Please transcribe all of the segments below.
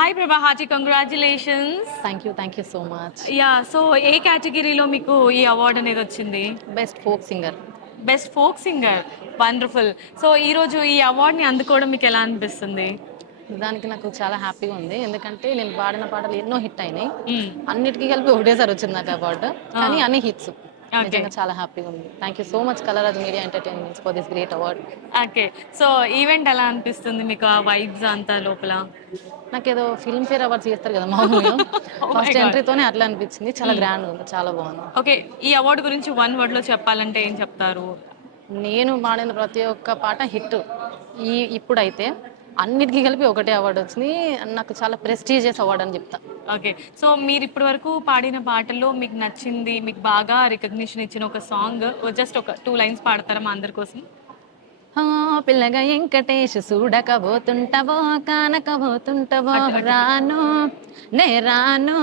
Hi Prabha hearty congratulations. Thank you so much. So ఏ కేటగిరీలో మీకు ఈ అవార్డ్ అనేది వచ్చింది? Best folk singer. Best folk singer. Wonderful. So ఈరోజు ఈ అవార్డ్ని అందుకోవడం మీకు ఎలా అనిపిస్తుంది? దానికి నాకు చాలా హ్యాపీగా ఉంది, ఎందుకంటే నేను పాడిన పాటలు ఎన్నో హిట్ అయినాయి. మ్మ్. అన్నిటికీ కలిపి ఒకటేసారి వచ్చింది నాకు అవార్డు, కానీ అన్ని హిట్స్. ఓకే. నిజంగా చాలా హ్యాపీగా ఉంది. Thank you so much Kalaraj media entertainments for this great award. Okay. So event ఎలా అనిపిస్తుంది మీకు, ఆ వైబ్స్ అంతా లోపల? నాకు ఏదో ఫిల్మ్ఫేర్ అవార్డ్స్ చేస్తారు కదా మామూలుగా, Oh my ఫస్ట్ God. ఎంట్రీతోనే అట్లా అనిపించింది. చాలా గ్రాండ్ ఉంది, చాలా బాగుంది. ఓకే. ఈ అవార్డు గురించి వన్ వర్డ్ లో చెప్పాలంటే ఏం చెప్తారు? నేను పాడిన ప్రతి ఒక్క పాట హిట్. ఇప్పుడైతే అన్నిటికీ కలిపి ఒకటే అవార్డు వచ్చింది. నాకు చాలా ప్రెస్టీజియస్ అవార్డు అని చెప్తా. ఓకే. సో మీరు ఇప్పటి వరకు పాడిన పాటల్లో మీకు నచ్చింది, మీకు బాగా రికగ్నిషన్ ఇచ్చిన ఒక సాంగ్ జస్ట్ ఒక 2 లైన్స్ పాడతారా మా అందరి కోసం? ఆ పిల్లగా వెంకటేష్ చూడకబోతుంటవో కానకబోతుంటవో రాను నే రాను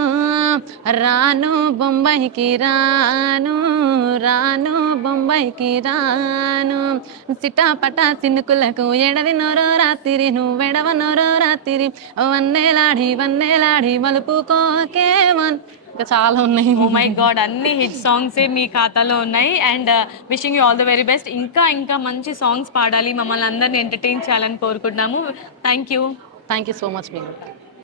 రాను బొంబాయికి రాను రాను బొంబాయికి రాను సిటాపట సినుకులకు ఎడది నోరో రాత్రి నువ్వెడవ నోరో రాత్రి వన్నేలాడి మలుపుకోకేమన్. ఇంకా చాలా ఉన్నాయి. ఓ మై గాడ్, అన్ని హిట్ సాంగ్సే మీ ఖాతాలో ఉన్నాయి. And wishing you all the very best. ఇంకా ఇంకా మంచి సాంగ్స్ పాడాలి, మమ్మల్ని అందరిని ఎంటర్టైన్ చేయాలని కోరుకుంటున్నాము. Thank you thank you so much మీకు.